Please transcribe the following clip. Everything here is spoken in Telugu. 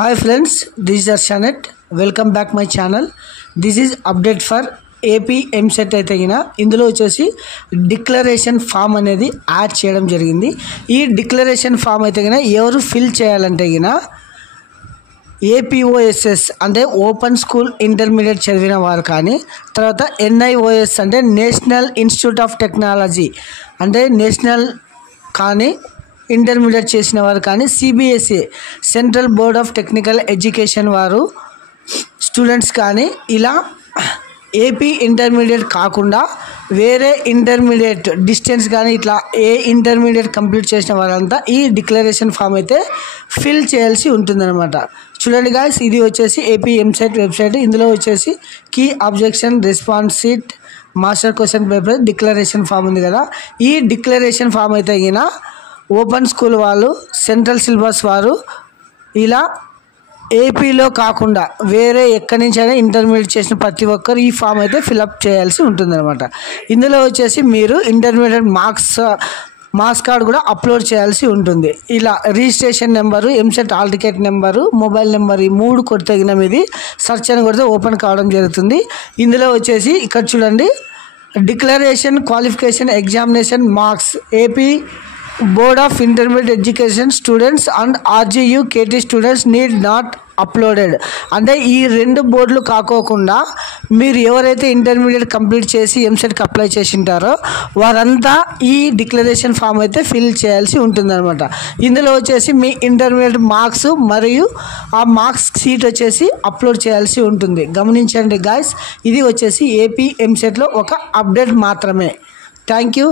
Hi friends, this is Arshanet. Welcome back my channel. This is update for AP MSET అయితే గిన ఇందులో వచ్చేసి డిక్లరేషన్ ఫామ్ అనేది యాడ్ చేయడం జరిగింది. ఈ డిక్లరేషన్ ఫామ్ అయితే గిన ఎవరు ఫిల్ చేయాలంటే గిన APOSS అంటే ఓపెన్ స్కూల్ ఇంటర్మీడియట్ చదివిన వారు కానీ, తర్వాత NIOS అంటే నేషనల్ ఇన్స్టిట్యూట్ ఆఫ్ టెక్నాలజీ అంటే నేషనల్ కానీ ఇంటర్మీడియట్ చేసిన వారు కానీ, CBSE central board of technical education వారు స్టూడెంట్స్ కానీ, ఇలా AP ఇంటర్మీడియట్ కాకుండా వేరే ఇంటర్మీడియట్ డిస్టెన్స్ కానీ ఇట్లా ఏ ఇంటర్మీడియట్ కంప్లీట్ చేసిన వారంతా ఈ డిక్లరేషన్ ఫామ్ అయితే ఫిల్ చేయాల్సి ఉంటుందన్నమాట. చూడండి గాయ్స్, ఇది వచ్చేసి AP MSET వెబ్సైట్. ఇందులో వచ్చేసి key objection response sheet master question paper declaration form ఉంది కదా. ఈ డిక్లరేషన్ ఫామ్ అయితే గిన ఓపెన్ స్కూల్ వాళ్ళు, సెంట్రల్ సిలబస్ వారు ఇలా ఏపీలో కాకుండా వేరే ఎక్కడి నుంచైనా ఇంటర్మీడియట్ చేసిన ప్రతి ఒక్కరు ఈ ఫామ్ అయితే ఫిలప్ చేయాల్సి ఉంటుందన్నమాట. ఇందులో వచ్చేసి మీరు ఇంటర్మీడియట్ మార్క్స్ కార్డ్ కూడా అప్లోడ్ చేయాల్సి ఉంటుంది. ఇలా registration number, MSET hall ticket number, mobile number ఈ 3 కొడితే ఇది సెర్చ్ అని కొడితే ఓపెన్ కావడం జరుగుతుంది. ఇందులో వచ్చేసి ఇక్కడ చూడండి, declaration qualification examination marks AP board of intermediate education students and RGU KT students need not uploaded. అంటే ఈ 2 బోర్డులు కాకోకుండా మీరు ఎవరైతే ఇంటర్మీడియట్ కంప్లీట్ చేసి MSETకి అప్లై చేసి ఉంటారో వారంతా ఈ డిక్లరేషన్ ఫామ్ అయితే ఫిల్ చేయాల్సి ఉంటుందన్నమాట. ఇందులో వచ్చేసి మీ ఇంటర్మీడియట్ మార్క్స్ మరియు ఆ మార్క్స్ షీట్ వచ్చేసి అప్లోడ్ చేయాల్సి ఉంటుంది. గమనించండి గాయ్స్, ఇది వచ్చేసి AP MSETలో ఒక అప్డేట్ మాత్రమే. Thank you.